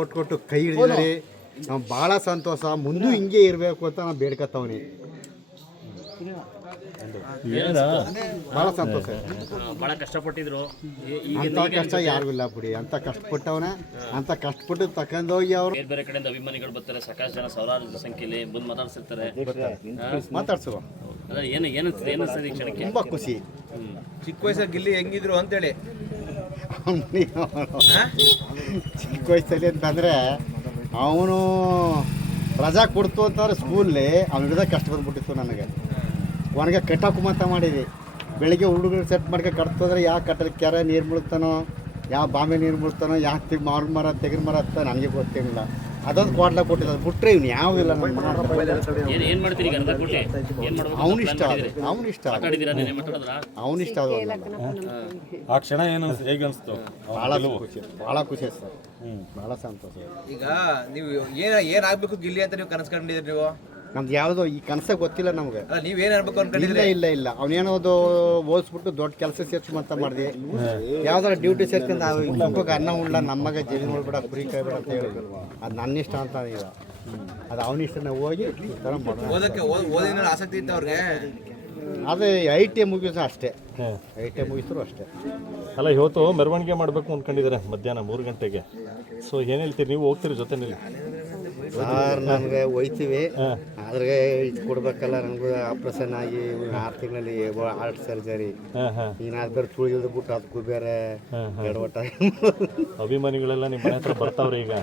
Vote ಕೊಟ್ಟು ಕೈ ಹಿಡಿದ್ರಿ ನಾವು ಭಾಳ ಸಂತೋಷ. ಮುಂದೂ ಹಿಂಗೆ ಇರಬೇಕು ಅಂತ ನಾವು ಬೇಡ್ಕತ್ತವನಿ. ಭಾಳ ಸಂತೋಷ. ಬಹಳ ಕಷ್ಟಪಟ್ಟಿದ್ರು. ಅಂತ ಅಂಥ ಕಷ್ಟ ಯಾರು ಇಲ್ಲ ಬಿಡಿ. ಅಂತ ಕಷ್ಟಪಟ್ಟವನ. ಅಂತ ಕಷ್ಟಪಟ್ಟು ತಕೊಂಡೋಗಿ ಅವ್ರು. ಬೇರೆ ಬೇರೆ ಕಡೆಯಿಂದ ಅಭಿಮಾನಿಗಳು ಬರ್ತಾರೆ. ಸಾಕಷ್ಟು ಜನ ಸಾವಿರಾರು ಸಂಖ್ಯೆಯಲ್ಲಿ ಬಂದು ಮಾತಾಡ್ಸಿರ್ತಾರೆ. ಮಾತಾಡ್ಸುವ ಏನು ಏನು ಏನು ಕ್ಷಣಕ್ಕೆ? ತುಂಬ ಖುಷಿ. ಚಿಕ್ಕ ವಯಸ್ಸಾಗಿ ಗಿಲ್ಲಿ ಹೆಂಗಿದ್ರು ಅಂತೇಳಿ. ಚಿಕ್ಕ ವಯಸ್ಸಲ್ಲಿ ಅಂತಂದರೆ ಅವನು ರಜಾ ಕೊಡ್ತು ಅಂತಂದ್ರೆ ಸ್ಕೂಲಲ್ಲಿ ಅವ್ನು ಹಿಡಿದ ಕಷ್ಟ ಬಂದ್ಬಿಟ್ಟಿತ್ತು ನನಗೆ. ಅವನಿಗೆ ಕಟ್ಟಾಕುಮಂತ ಮಾಡಿದ್ವಿ ಬೆಳಿಗ್ಗೆ ಹುಡುಗರು ಸೆಟ್ ಮಾಡ್ಕೊಂಡು ಅಂದರೆ ಯಾವ ಕಟ್ಟದ ಕೆರೆ ನೀರು ಮುಳುಗ್ತಾನೋ ಯಾವ ಬಾಂಬೆ ನೀರು ಮುಳುಗ್ತಾನೋ ಯಾವ ತಿ ಮಾವಿನ ಮರ ತೆಗಿನ ಮರ ಅಂತ ನನಗೆ ಗೊತ್ತಿರಲಿಲ್ಲ ಅದೊಂದು ಕ್ವಾಟ್ಲ ಕೊಟ್ಟಿದ್ದು ಅದು ಬಿಟ್ರೆ ಇವ್ನು ಮನ ಏನು ಏನು ಮಾಡ್ತೀರಿ ಈಗ ಅರ್ಧ ಕೋಟಿ? ಏನು ಮಾಡ್ಬೇಕು ಅವನು ಇಷ್ಟ ಅದು ಅವನಿಷ್ಟ ಇಷ್ಟ ಅದು. ಮಾತಾಡಿದ್ದೀರಾ ನೀನು? ಮಾತಾಡಿದ್ರಾ ಅವನು ಇಷ್ಟ ಅದು ಆ ಕ್ಷಣ ಏನು ಹೇಗೆ ಅನಿಸ್ತು? ಭಾಳ ಖುಷಿ ಭಾಳ ಖುಷಿ ಆಯ್ತು ಸರ್ ಭಾಳ ಸಂತೋಷ. ಈಗ ನೀವು ಏನು ಏನಾಗಬೇಕು ಗಿಲ್ಲಿ ಅಂತ ನೀವು ಕನಸು ಕಂಡಿದ್ರಿ ನೀವು? ನಮ್ದು ಯಾವುದೋ ಈ ಕನಸೇ ಗೊತ್ತಿಲ್ಲ ನಮ್ಗೆ. ಅಲ್ಲ ನೀವ್ ಏನ್ ಆಗ್ಬೇಕು ಇಲ್ಲ ಅನ್ಕೊಂಡಿದ್ರಿ ಇಲ್ಲ. ಇಲ್ಲ ಅವನೇನೋದು ಓದಿಸ್ಬಿಟ್ಟು ದೊಡ್ಡ ಕೆಲಸ ಸೇರ್ಸ್ಕೊಂತ ಮಾಡಿದೆ. ಯಾವ್ದಾರ ಡ್ಯೂಟಿ ಸೇರ್ಕೊಂಡು ನಾವು ಮಕ್ಕಳಿಗೆ ಅನ್ನ ಉಳ್ಳ ನಮ್ಮಗೆ ಜೀವನ ಉಳ್ಬೇಡ ಕುರಿ ಕಾಯ್ಬೇಡ ಅಂತ ಹೇಳಿ. ಅದು ನನ್ನ ಇಷ್ಟ ಅಂತ ಈಗ. ಅದು ಅವನ ಇಷ್ಟ ನಾವು ಹೋಗಿ ಈ ಥರ ಮಾಡೋಣ ಓದಕ್ಕೆ ಓದ್- ಓದಿನ ಆಸಕ್ತಿ ಇತ್ತು ಅವ್ರಿಗೆ? ಅದೇ ಐ ಟಿ ಮುಗಿಸ ಅಷ್ಟೇ. ಐ ಟಿ ಮುಗಿಸಿದ್ರು ಅಷ್ಟೇ. ಅಲ್ಲ ಇವತ್ತು ಮೆರವಣಿಗೆ ಮಾಡಬೇಕು ಅಂದ್ಕೊಂಡಿದ್ದಾರೆ ಮಧ್ಯಾಹ್ನ ಮೂರು ಗಂಟೆಗೆ. ಸೊ ಏನು ಹೇಳ್ತೀರಿ? ನೀವು ಹೋಗ್ತೀರಿ ಜೊತೆನಲ್ಲಿ? ಸರ್ ನನಗೆ ಒಯ್ತೀವಿ ಆದ್ರೆ ಇದು ಕೊಡ್ಬೇಕಲ್ಲ ನನಗೆ ಆಪ್ರೇಷನ್ ಆಗಿ ಆರು ತಿಂಗಳಲ್ಲಿ ಹಾರ್ಟ್ ಸರ್ಜರಿ ಈಗ ಅದು ಬೇರೆ ತುಳಿದು ಬಿಟ್ಟು ಅದಕ್ಕೂ ಬೇರೆ ಎಡವಟ್ಟ ಅಭಿಮಾನಿಗಳೆಲ್ಲ ನಿಮ್ಮ ಮನೆ ಹತ್ರ ಬರ್ತಾವ್ರೆ ಈಗ.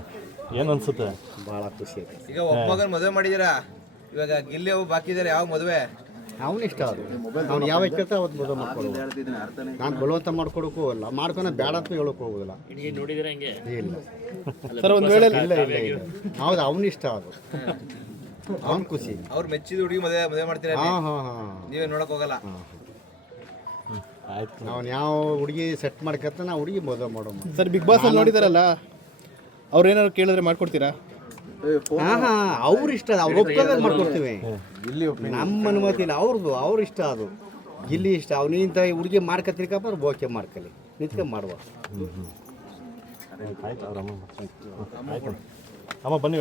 ಏನು ಅನ್ಸುತ್ತೆ? ಬಹಳ ಖುಷಿ. ಈಗ ಒಬ್ಬ ಮಗನ್ ಮದುವೆ ಮಾಡಿದೀರಾ? ಇವಾಗ ಗಿಲ್ಲಿ ಅವು ಬಾಕಿ ಇದಾರೆ ಯಾವ ಮದುವೆ? ಅವನ ಇಷ್ಟ ಅದು. ಅವ್ನು ಯಾವ ಕೇಳ್ತಾ ಅವತ್ತು ಮದುವೆ ಮಾಡ್ಕೊಡು ನಾನು ಬಲವಂತ ಮಾಡ್ಕೊಡೋಕ್ಕೂ ಅಲ್ಲ. ಮಾಡ್ಕೊನ ಬೇಡ ಅಂತ ಹೇಳಕ್ ಹೋಗೋದಿಲ್ಲ. ಇಲ್ಲ. ಸರ್ ಒಂದು ಇಲ್ಲ ಇಲ್ಲ ಇಲ್ಲ ಇಲ್ಲ. ಹೌದು ಅವನ ಇಷ್ಟ ಅದು. ಅವ್ನ ಖುಷಿ. ಅವ್ರು ಮೆಚ್ಚಿದ ಹುಡುಗಿ ಮದುವೆ ಮದುವೆ ಮಾಡ್ತೀರಾ ಹಾಂ ಹಾಂ ಹಾಂ. ನೀವೇ ನೋಡಕ್ ಹೋಗಲ್ಲ? ಆಯ್ತು. ನಾವು ಯಾವ ಹುಡುಗಿ ಸೆಟ್ ಮಾಡ್ಕತ್ತ ನಾವು ಹುಡುಗಿ ಮದುವೆ ಮಾಡೋಣ ಸರ್ ಬಿಗ್ ಬಾಸ್ ಅಲ್ಲಿ ನೋಡಿದಾರಲ್ಲ ಅವ್ರು ಏನಾದ್ರು ಕೇಳಿದ್ರೆ ಮಾಡ್ಕೊಡ್ತೀರಾ? ಹಾಂ ಹಾಂ ಅವ್ರ ಇಷ್ಟ ಅದು ಅವ್ರು ಒಪ್ಕೊಂಡಾಗ ಮಾಡ್ಕೊಡ್ತೀವಿ. ನಮ್ಮ ಅನುಮತಿ ಇಲ್ಲ ಅವ್ರದ್ದು ಅವ್ರ ಇಷ್ಟ ಅದು. ಇಲ್ಲಿ ಇಷ್ಟ ಅವನಿಂತ ಹುಡುಗಿ ಮಾಡ್ಕತ್ತಿರ್ಕಪ್ಪ ಅವ್ರು ಓಕೆ ಮಾಡ್ಕಲಿ ನಿಂತ್ಕೊಂಡು ಮಾಡುವ ಅಮ್ಮ ಬನ್ನಿ